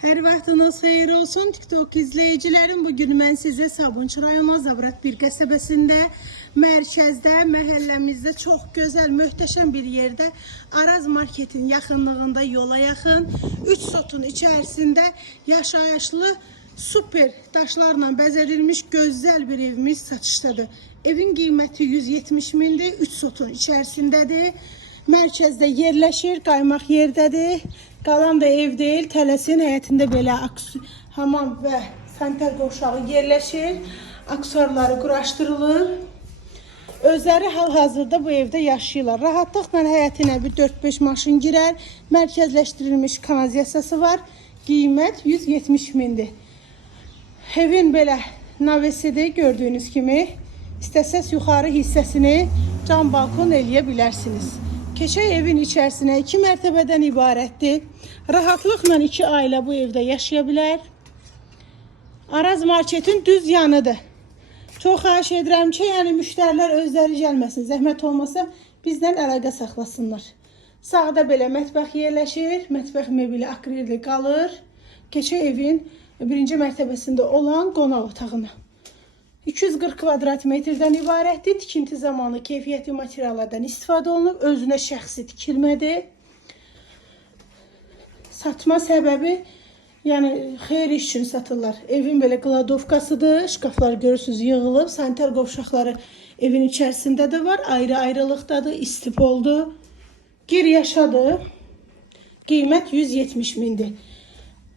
Her vaxtınız xeyir olsun TikTok izleyicilerim. Bugün mən sizə Sabunçu rayonu Zabrat bir qəsəbəsində, mərkəzdə, məhəlləmizdə çox gözəl, möhtəşəm bir yerdə, Araz marketin yaxınlığında, yola yaxın, 3 sotun içərisində yaşayışlı, super daşlarla bəzədilmiş gözəl bir evimiz satışdadır. Evin qiyməti 170 mindir, 3 sotun içərisindədir. Mərkəzdə yerləşir, qaymaq yerdədir. Qalan da ev deyil, tələsin həyətində belə hamam və sanitar qovşağı yerləşir. Aksesuarları quraşdırılır. Özləri hal-hazırda bu evdə yaşayırlar. Rahatlıqla həyətinə bir 4-5 maşın girər. Mərkəzləşdirilmiş kanalizasiyası var. Qiymət 170 mindir. Evin belə navesidir, gördüyünüz kimi. İstəsəz yuxarı hissəsini cam balkon eləyə bilərsiniz. Keçək evin içərisinə 2 mərtəbədən ibarətdir. Rahatlıqla 2 ailə bu evdə yaşaya bilər. Araz marketin düz yanıdır. Çox xahiş edirəm ki, müştərilər özləri gəlməsin. Zəhmət olmasa bizdən əlaqə saxlasınlar. Sağda belə mətbəx yerləşir. Mətbəx mebeli akrilli qalır. Keçək evin birinci mərtəbəsində olan qonaq otağına. 240 kvadrat metrdən ibarətdir. Tikinti zamanı keyfiyyətli materiallardan istifadə olunub. Özünə şəxsi tikilmədir. Satma səbəbi, xeyir iş üçün satırlar. Evin belə qladovkasıdır. Şkaflar görürsünüz yığılıb. Sanitar qovşaqları evin içərisində də var. Ayrı-ayrılıqdadır. İstipoldur. Gir yaşadır. Qiymət 170 mindir.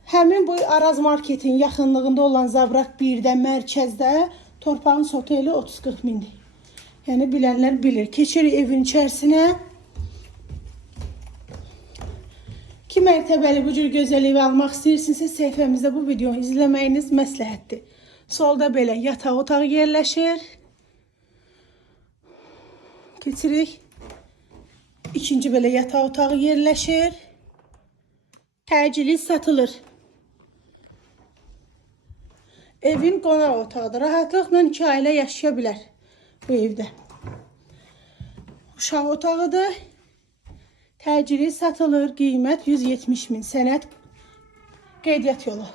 Həmin bu Araz marketin yaxınlığında olan Zabrat 1-də, mərkəzdə torpağın sotu elə 30-40 mindir. Yəni bilənlər bilir. Keçirik evin içərisinə. 2 mərtəbəli bu cür gözəl evi almaq istəyirsinizsə səhifəmizdə bu videonu izləməyiniz məsləhətdir. Solda belə yataq otağı yerləşir. Keçirik. İkinci belə yataq otağı yerləşir. Təcili satılır. Evin qonaq otağıdır. Rahatlıqla 2 ailə yaşaya bilər bu evdə. Uşaq otağıdır. Təcili satılır. Qiymət 170 min. Sənəd qeydiyyat yolu.